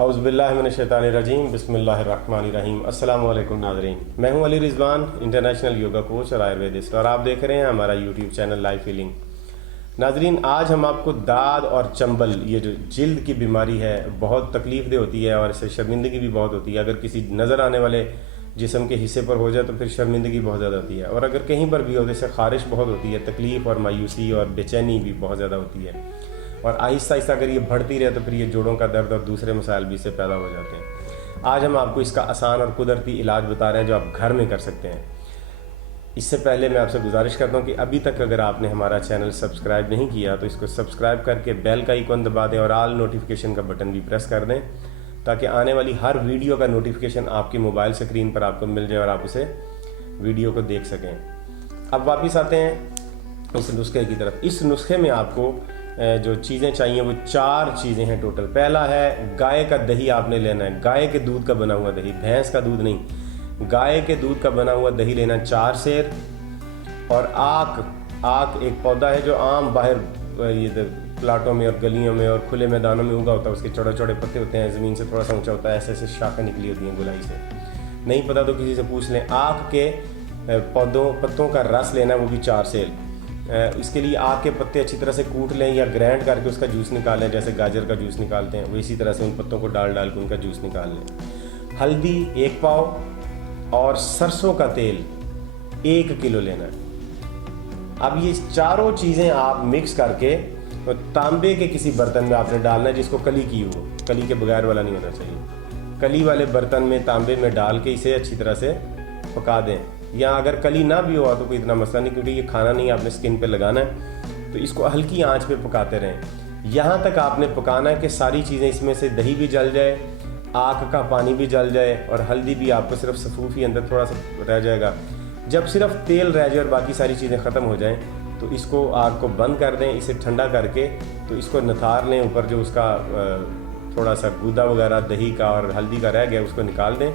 औज़ुबिल्लाहिमिनश्शैतानिर्रजीम बिस्मिल्लाहिर्रहमानिर्रहीम। अस्सलाम वालेकुम नाज़रीन, मैं हूं Ali Rizwan, international yoga coach और आयुर्वेदिस्ट, और आप देख रहे हैं हमारा यूट्यूब चैनल लाइफ हीलिंग। नाज़रीन, आज हम आपको दाद और चंबल, ये जो जिल्द की बीमारी है, बहुत तकलीफ दे होती है और इससे शर्मिंदगी भी बहुत होती है। अगर किसी नज़र आने वाले जिस्म के हिस्से पर हो जाए तो फिर शर्मिंदगी बहुत ज़्यादा होती है, और अगर कहीं पर भी हो जैसे ख़ारिश बहुत होती है, तकलीफ़ और मायूसी और बेचैनी भी बहुत ज़्यादा होती है, और आहिस्ता आहिस्ता अगर ये बढ़ती रहे तो फिर ये जोड़ों का दर्द और दूसरे मसाइल भी इससे पैदा हो जाते हैं। आज हम आपको इसका आसान और कुदरती इलाज बता रहे हैं जो आप घर में कर सकते हैं। इससे पहले मैं आपसे गुजारिश करता हूँ कि अभी तक अगर आपने हमारा चैनल सब्सक्राइब नहीं किया तो इसको सब्सक्राइब करके बेल का आइकन दबा दें और ऑल नोटिफिकेशन का बटन भी प्रेस कर दें, ताकि आने वाली हर वीडियो का नोटिफिकेशन आपकी मोबाइल स्क्रीन पर आपको मिल जाए और आप उसे वीडियो को देख सकें। अब वापस आते हैं इस नुस्खे की तरफ। इस नुस्खे में आपको जो चीज़ें चाहिए वो 4 चीज़ें हैं टोटल। पहला है गाय का दही आपने लेना है, गाय के दूध का बना हुआ दही, भैंस का दूध नहीं, गाय के दूध का बना हुआ दही लेना 4 सेर। और आक एक पौधा है जो आम बाहर ये प्लाटों में और गलियों में और खुले मैदानों में उगा होता है। उसके छोटे छोटे पत्ते होते हैं, ज़मीन से थोड़ा सा ऊंचा होता है, ऐसे ऐसे शाखें निकली होती हैं गुलाई से। नहीं पता तो किसी से पूछ लें। आक के पत्तों का रस लेना है, वो भी 4 सेर। इसके लिए आक के पत्ते अच्छी तरह से कूट लें या ग्राइंड करके उसका जूस निकालें, जैसे गाजर का जूस निकालते हैं वो इसी तरह से उन पत्तों को डाल के उनका जूस निकाल लें। हल्दी 1 पाव और सरसों का तेल 1 किलो लेना है। अब ये चारों चीज़ें आप मिक्स करके तो तांबे के किसी बर्तन में आपने डालना है जिसको कली की हो, कली के बगैर वाला नहीं होना चाहिए। कली वाले बर्तन में तांबे में डाल के इसे अच्छी तरह से पका दें, या अगर कली ना भी हो तो कोई इतना मसला नहीं, क्योंकि ये खाना नहीं आपने स्किन पे लगाना है। तो इसको हल्की आंच पे पकाते रहें। यहाँ तक आपने पकाना है कि सारी चीज़ें इसमें से दही भी जल जाए, आक का पानी भी जल जाए और हल्दी भी आपको सिर्फ सफूफ ही अंदर थोड़ा सा रह जाएगा। जब सिर्फ तेल रह जाए और बाकी सारी चीज़ें ख़त्म हो जाएं तो इसको आग को बंद कर दें। इसे ठंडा करके तो इसको नथार लें, ऊपर जो उसका थोड़ा सा गूदा वगैरह दही का और हल्दी का रह गया उसको निकाल दें,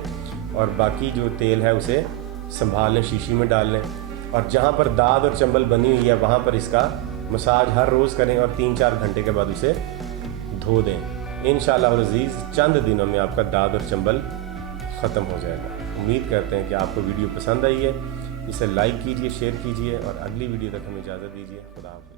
और बाकी जो तेल है उसे संभाल लें, शीशी में डाल लें। और जहाँ पर दाद और चंबल बनी हुई है वहाँ पर इसका मसाज हर रोज़ करें और 3-4 घंटे के बाद उसे धो दें। इंशाअल्लाह अज़ीज़ चंद दिनों में आपका दाद और चंबल ख़त्म हो जाएगा। उम्मीद करते हैं कि आपको वीडियो पसंद आई है। इसे लाइक कीजिए, शेयर कीजिए और अगली वीडियो तक हमें इजाज़त दीजिए। खुदा हाफ़िज़।